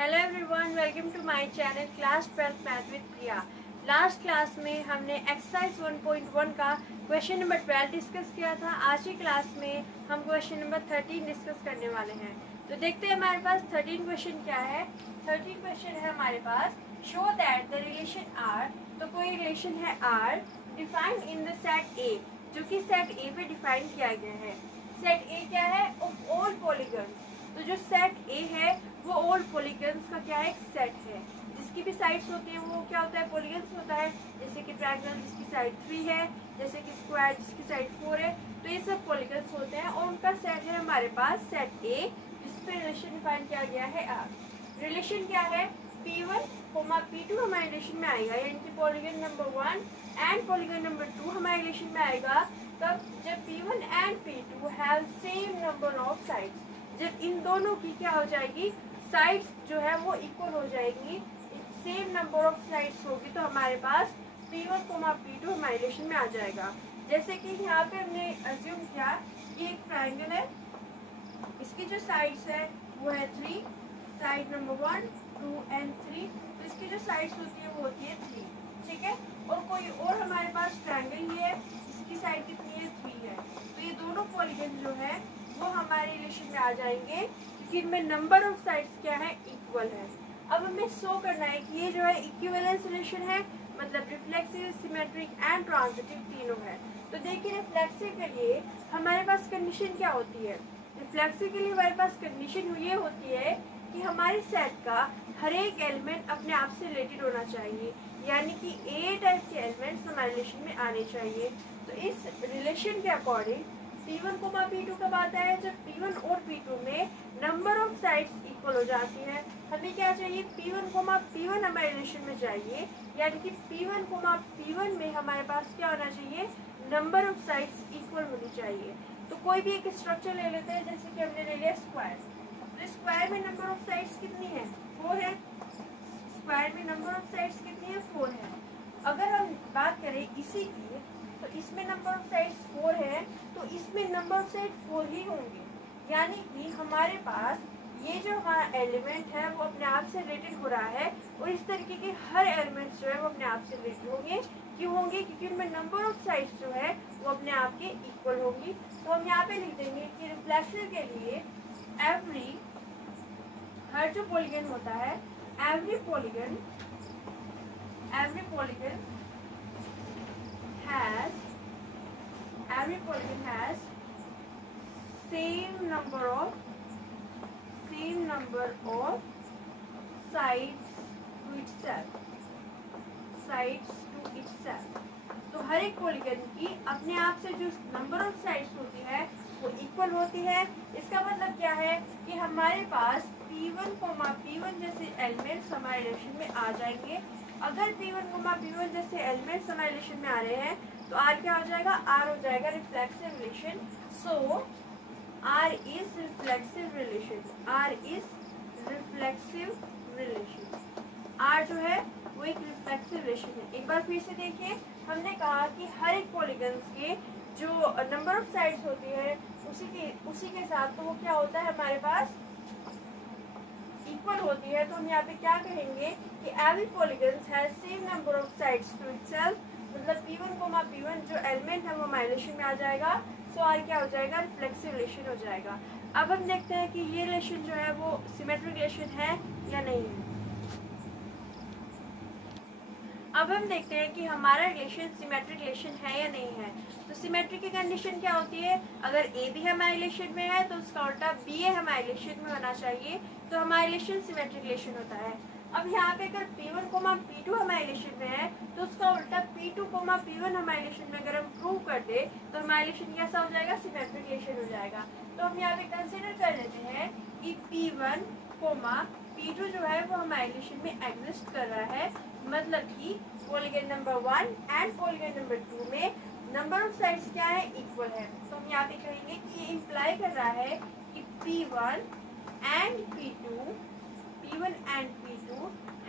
Hello everyone, welcome to my channel class 12 math with Priya. Last class में हमने exercise 1.1 का question number 12 discuss किया था। आज की क्लास में हम क्वेश्चन नंबर 13 डिस्कस करने वाले हैं। तो देखते हैं हमारे पास 13 क्वेश्चन क्या है। 13 क्वेश्चन है हमारे पास, show that the relation R. तो कोई रिलेशन है R defined in the set A, जो कि सेट ए पे डिफाइन किया गया है। सेट ए क्या है? Of all polygons. तो जो सेट ए है वो ऑल पॉलीगन्स का क्या है? एक सेट है जिसकी भी साइड्स होती है वो क्या होता है? पॉलीगन्स होता है। जैसे कि ट्रायंगल जिसकी साइड 3 है, जैसे कि स्क्वायर जिसकी साइड 4 है, तो ये सब पॉलीगन्स होते हैं और उनका सेट है हमारे पास सेट ए, जिस पे रिलेशन डिफाइन किया गया है आर। रिलेशन क्या है? P1, P2 हमारे रिलेशन में आएगा, यानी कि polygon number 1 and polygon number 2 हमारे रिलेशन में आएगा तब जब P1 and P2 have same number of sides. जब इन दोनों की क्या हो जाएगी? साइड्स जो है वो इक्वल हो जाएंगी, सेम नंबर ऑफ साइड्स होगी, तो हमारे पास P1, P2 हमारे रिलेशन में आ जाएगा। जैसे कि यहाँ पे हमने अज्यूम किया कि एक ट्रायंगल है, इसकी जो साइड्स है वो है 3, साइड नंबर 1, 2 एंड 3। तो इसकी जो साइड्स होती है वो होती है 3, ठीक है। और कोई और हमारे पास ट्रायंगल ही है, इसकी साइड कितनी है? 3 है। तो ये दोनों पॉलीगन जो है वो हमारे रिलेशन में आ जाएंगे क्योंकि इनमें नंबर ऑफ साइड्स क्या है? इक्वल है। अब हमें शो करना है कि ये जो है इक्विवेलेंस रिलेशन है, मतलब रिफ्लेक्सिव, सिमेट्रिक एंड ट्रांजिटिव तीनों है। तो देखिए रिफ्लेक्सिव के लिए हमारे पास कंडीशन क्या होती है? रिफ्लेक्सिव के लिए हमारे पास कंडीशन ये होती है कि हमारे सेट का हर एक एलिमेंट अपने आप से रिलेटेड होना चाहिए, यानी कि ए टाइप के एलिमेंट्स हमारे रिलेशन में आने चाहिए। तो इस रिलेशन के अकॉर्डिंग P1, P2 कब आता है? जब P1 और P2 में नंबर ऑफ साइड्स इक्वल हो जाती है। हमें क्या चाहिए? P1, P1 हमारे रिलेशन में चाहिए, यानी कि P1, P1 में हमारे पास क्या होना चाहिए? नंबर ऑफ साइड्स इक्वल होनी चाहिए। तो कोई भी एक स्ट्रक्चर ले लेते हैं, जैसे कि हमने ले लिया स्क्वायर। तो स्क्वायर में नंबर ऑफ साइड्स कितनी है? 4 है। स्क्वायर में नंबर ऑफ साइड्स कितनी है? 4 है। अगर हम बात करें इसी की, तो इसमें नंबर ऑफ साइड्स 4 है, तो इसमें नंबर ऑफ साइड 4 ही होंगे, यानी कि हमारे पास ये जो हमारा एलिमेंट है वो अपने आप से रिलेटेड हो रहा है और इस तरीके के हर एलिमेंट्स जो है वो अपने आप से रिलेटेड होंगे। क्यों होंगे? क्योंकि उनमें नंबर ऑफ साइड्स जो है वो अपने आप के इक्वल होंगी। तो हम यहाँ पे लिख देंगे कि रिफ्लेक्सिव के लिए हर जो पॉलीगन होता है, every polygon has same number of sides to itself। तो हर एक पॉलीगन की अपने आप से जो नंबर ऑफ साइड्स होती है वो इक्वल होती है। इसका मतलब क्या है कि हमारे पास P1, P1 जैसे एलिमेंट्स हमारे रिलेशन में आ जाएंगे। अगर P1, P1 जैसे एलिमेंट्स हमारे रिलेशन में आ रहे हैं तो R क्या हो जाएगा? R हो जाएगा reflexive relation. So R is reflexive relation. R जो है वो एक रिफ्लेक्सिव रिलेशन है। एक बार फिर से देखिए, हमने कहा कि हर एक पॉलीगन्स के जो नंबर ऑफ साइड्स होती है उसी के साथ तो वो क्या होता है? हमारे पास इक्वल होती है। तो हम यहाँ पे क्या कहेंगे कि every polygons has same number of sides to itself, मतलब P1, P1 जो एलिमेंट है वो हमारे रिलेशन में आ जाएगा। सो R क्या हो जाएगा? रिफ्लेक्सिव रिलेशन हो जाएगा। अब हम देखते हैं कि ये रिलेशन जो है वो सिमेट्रिक रिलेशन है या नहीं है। अब हम देखते हैं कि हमारा रिलेशन सिमेट्रिक रिलेशन है या नहीं है। तो सिमेट्रिक की कंडीशन क्या होती है? अगर ए भी हमारे रिलेशन में है तो उसका उल्टा बी ए हमारे रिलेशन में होना चाहिए, तो हमारा रिलेशन सिमेट्रिक रिलेशन होता है। अब यहाँ पे अगर P1, P2 हमारे रिलेशन में है तो उसका उल्टा P2, P1 हमारे रिलेशन में अगर हम प्रूव कर दे तो हमारा रिलेशन कैसा हो जाएगा? सिमेट्रिक रिलेशन हो जाएगा। तो हम यहाँ पे कंसिडर कर लेते हैं कि P1, P2 जो है वो हमारे रिलेशन में एग्जिस्ट कर रहा है, मतलब कि polygon number 1 and polygon number 2 में नंबर ऑफ साइड्स क्या है? इक्वल है। तो हम यहाँ पे कहेंगे कि ये इम्प्लाई कर रहा है कि P1 and P2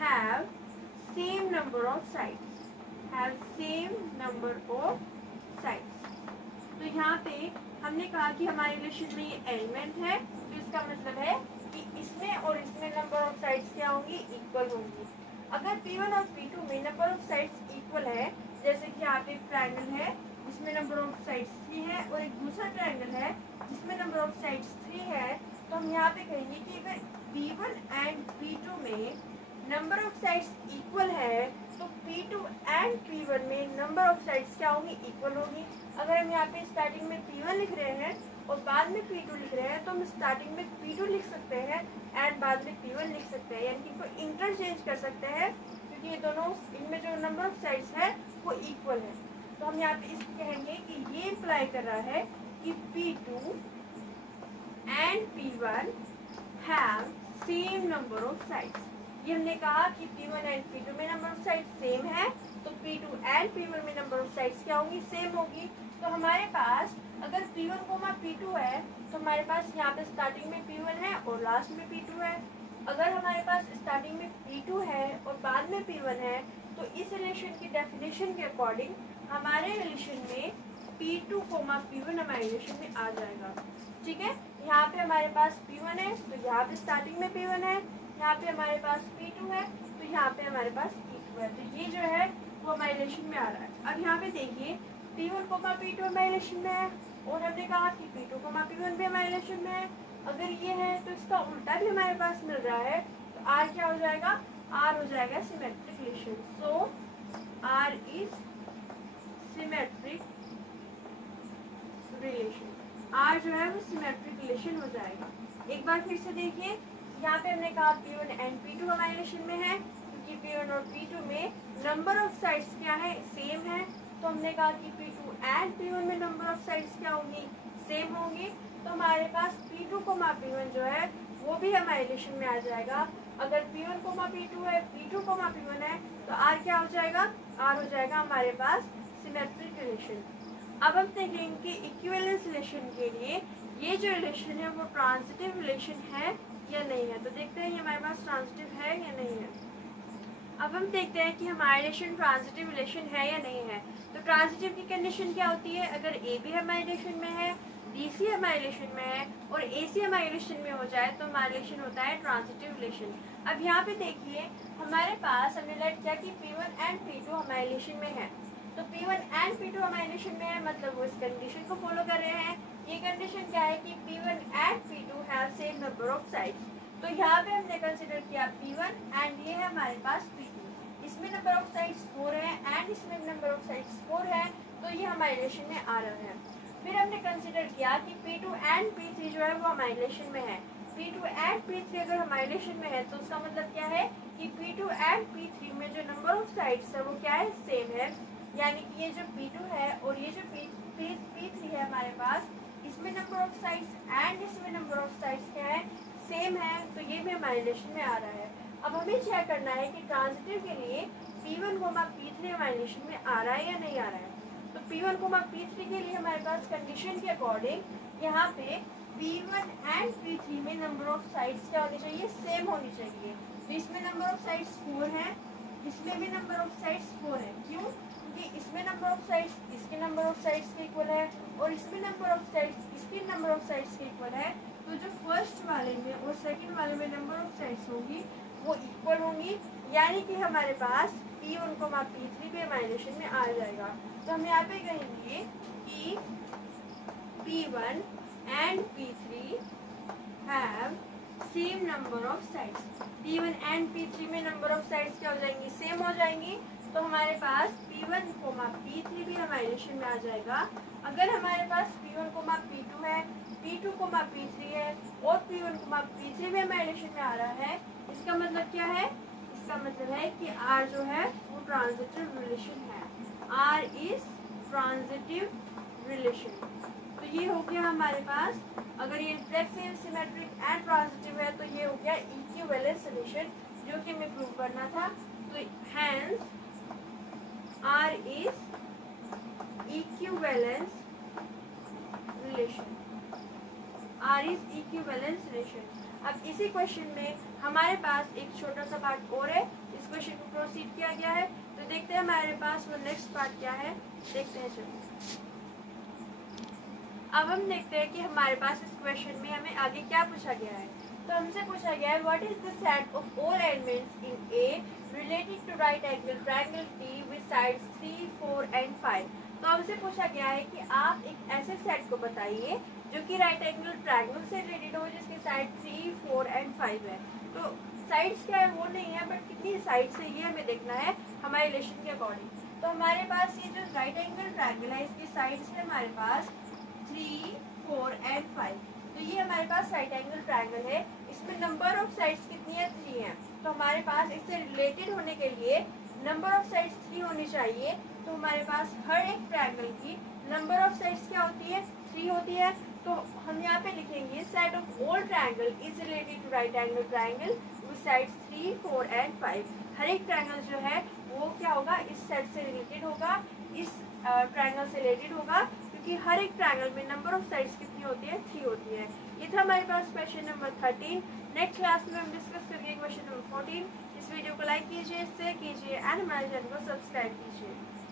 have same number of sides। तो यहाँ पे हमने कहा कि हमारे रिलेशन में ये एलिमेंट है, तो इसका मतलब है कि इसमें और इसमें नंबर ऑफ साइड्स क्या इक्वल होंगी। अगर P1 और P2 में नंबर ऑफ साइड्स इक्वल है, जैसे कि यहाँ पे एक ट्रायंगल है जिसमें नंबर ऑफ साइड्स 3 है और एक दूसरा ट्रायंगल है जिसमें नंबर ऑफ साइड्स 3 है, तो हम यहाँ पे कहेंगे कि अगर P1 एंड P2 में नंबर ऑफ साइड्स इक्वल है तो P2 एंड P1 में नंबर ऑफ साइड्स क्या होंगी, इक्वल होगी। अगर हम यहाँ पे स्टार्टिंग में P1 लिख रहे हैं और बाद में P2 लिख रहे हैं तो हम स्टार्टिंग में P2 लिख सकते हैं एंड बाद में P1 लिख सकते हैं, यानी कि इनको इंटरचेंज कर सकते हैं क्योंकि ये दोनों, इनमें जो नंबर ऑफ साइड्स है वो इक्वल है। तो हम यहाँ पे इसको कहेंगे कि ये इम्प्लाई कर रहा है कि P2 and P1 have same number of sides. ये हमने कहा कि P1 एंड P2 में नंबर ऑफ साइड्स सेम है तो P2 एंड P1 में नंबर ऑफ साइड्स क्या होंगी, सेम होगी। तो हमारे पास अगर P1, P2 है तो हमारे पास यहाँ पे स्टार्टिंग में P1 है और लास्ट में P2 है। अगर हमारे पास स्टार्टिंग में P2 है और बाद में P1 है तो इस रिलेशन की डेफिनेशन के अकॉर्डिंग हमारे रिलेशन में P2, P1 हमारे रिलेशन में आ जाएगा। ठीक है, यहाँ पे हमारे पास P1 है तो यहाँ पे स्टार्टिंग में P1 है, यहाँ पे हमारे पास P2 है तो यहाँ पे हमारे पास P2 है, तो ये जो है वो हमारे रिलेशन में आ रहा है। अब यहाँ पे देखिए P1, P2 हमारे रिलेशन में है और हमने कहा कि P2, P1 भी हमारे रिलेशन में है। अगर ये है तो इसका उल्टा भी हमारे पास मिल रहा है, तो R क्या हो जाएगा, R हो जाएगा symmetric relation. So R is symmetric relation, R जो है वो सिमेट्रिक रिलेशन हो जाएगा। एक बार फिर से देखिए, यहाँ पे हमने कहा P1 एंड P2 हमारे रिलेशन में है क्योंकि P1 और P2 में नंबर ऑफ साइड्स क्या है, सेम है। तो हमने कहा कि P2 एंड P1 में नंबर ऑफ साइड्स क्या होंगी, सेम होंगी। तो हमारे पास P2, P1 जो है वो भी हमारे रिलेशन में आ जाएगा। अगर P1, P2 है, P2, P1 है तो R क्या हो जाएगा, R हो जाएगा हमारे पास सिमेट्रिक रिलेशन। अब हम देखेंगे कि इक्विवेलेंस रिलेशन के लिए ये जो रिलेशन है वो ट्रांजिटिव रिलेशन है या नहीं है। तो देखते हैं ये हमारे पास ट्रांजिटिव है या नहीं है। अब हम देखते हैं कि हमारा रिलेशन ट्रांजिटिव रिलेशन है या नहीं है। तो ट्रांजिटिव की कंडीशन क्या होती है, अगर ए भी हमारे रिलेशन में है, बी सी हमारे रिलेशन में है और ए सी हमारे रिलेशन में हो जाए तो हमारा रिलेशन होता है ट्रांजिटिव रिलेशन। अब यहाँ पे देखिए हमारे पास हमने लेट किया कि P1 एंड P2 हमारे रिलेशन में है, तो P1 एंड P2 हमारे रिलेशन में है मतलब वो इस कंडीशन को फॉलो कर रहे हैं। ये कंडीशन क्या है कि P1 and P2 have same number of sides. तो यहाँ पे हमने कंसिडर किया P1 एंड ये है हमारे पास P2, इसमें नंबर ऑफ साइड्स 4 है एंड इसमें नंबर ऑफ साइड्स 4 है, तो ये हमारे रिलेशन में आ रहा है। फिर हमने कंसिडर किया कि P2 एंड P3 जो है वो हमारे रिलेशन में है। P2 एंड P3 अगर हमारे रिलेशन में है तो उसका मतलब क्या है कि P2 एंड P3 में जो नंबर ऑफ साइड्स है वो क्या है, सेम है। यानी कि ये जो P2 है और ये जो P3 है हमारे पास, इसमें नंबर ऑफ साइड्स एंड इसमें नंबर ऑफ साइड्स क्या है, सेम है, तो ये भी हमारे रिलेशन में आ रहा है। अब हमें चेक करना है कि ट्रांजिटिव के लिए P1, P3 हमारे रिलेशन में आ रहा है या नहीं आ रहा है। तो P1, P3 के लिए हमारे पास कंडीशन के अकॉर्डिंग यहाँ पे P1 एंड P3 में नंबर ऑफ साइड्स क्या होनी चाहिए, सेम होनी चाहिए। तो इसमें नंबर ऑफ साइड्स 4 है, इसमें भी नंबर ऑफ साइड्स 4 है। क्यों, क्योंकि इसमें नंबर ऑफ साइड्स इसके नंबर ऑफ साइड्स के इक्वल है और इसमें नंबर ऑफ साइड्स इसके नंबर ऑफ साइड्स के इक्वल है। तो जो फर्स्ट वाले में और सेकंड वाले में नंबर ऑफ साइड्स होगी वो इक्वल होंगी, यानी कि हमारे पास P1, P3 भी हमारे रिलेशन में आ जाएगा। तो हम यहाँ पे कहेंगे कि P1 and P3 have same number of sides. P1 and P3 में नंबर ऑफ साइड्स क्या हो जाएंगी, सेम हो जाएंगी। तो हमारे पास P1, P3 भी हमारे रिलेशन में आ जाएगा। अगर हमारे पास P1, P2 है, P2, P3 है और P1, P3 भी हमारे रिलेशन में आ रहा है, इसका मतलब क्या है, इसका मतलब है कि R जो है वो ट्रांजिटिव रिलेशन है। R is transitive relation. तो ये हो गया हमारे पास, अगर ये रिफ्लेक्सिव, सिमेट्रिक एंड ट्रांजिटिव है तो ये हो गया इक्विवेलेंस रिलेशन जो कि हमें प्रूव करना था। तो hence R is equivalence relation, R is equivalence relation. अब इसी क्वेश्चन में हमारे पास एक छोटा सा पार्ट और है, इस क्वेश्चन को प्रोसीड किया गया है। तो देखते हैं हमारे पास वो नेक्स्ट पार्ट क्या है, देखते हैं चलिए। अब हम देखते हैं कि हमारे पास इस क्वेश्चन में हमें आगे क्या पूछा गया है। तो हमसे पूछा गया है what is the set of all elements in A related to right angle triangle T with sides 3, 4 and 5। तो हमसे पूछा गया है कि आप एक ऐसे सेट को बताइए जो कि राइट एंगल ट्रायंगल से रिलेटेड हो जिसकी साइड 3, 4 एंड 5 है। तो साइड्स क्या है वो नहीं है, बट कितनी साइड्स है ये हमें देखना है हमारे रिलेशन के अकॉर्डिंग। तो हमारे पास ये जो राइट एंगल ट्रायंगल है इसकी साइड्स है हमारे पास 3, 4 एंड 5। तो ये हमारे पास राइट एंगल ट्रायंगल है, इसमें नंबर ऑफ साइड्स कितनी है 3 है। तो हमारे पास इससे रिलेटेड होने के लिए नंबर ऑफ साइड्स 3 होनी चाहिए। तो हमारे पास हर एक ट्रायंगल की नंबर ऑफ साइड्स क्या होती है 3 होती है। तो हम यहाँ पे लिखेंगे set of all triangle is related to right angle triangle with sides 3, 4 and 5। हर एक ट्रायंगल जो है वो क्या होगा इस सेट से रिलेटेड होगा, इस ट्रायंगल से रिलेटेड होगा, क्योंकि हर एक ट्रायंगल में नंबर ऑफ साइड्स कितनी होती है 3 होती है। ये था हमारे पास क्वेश्चन नंबर 13। नेक्स्ट क्लास में हम डिस्कस करेंगे क्वेश्चन नंबर 14। इस वीडियो को लाइक कीजिए, शेयर कीजिए एंड हमारे चैनल को सब्सक्राइब कीजिए।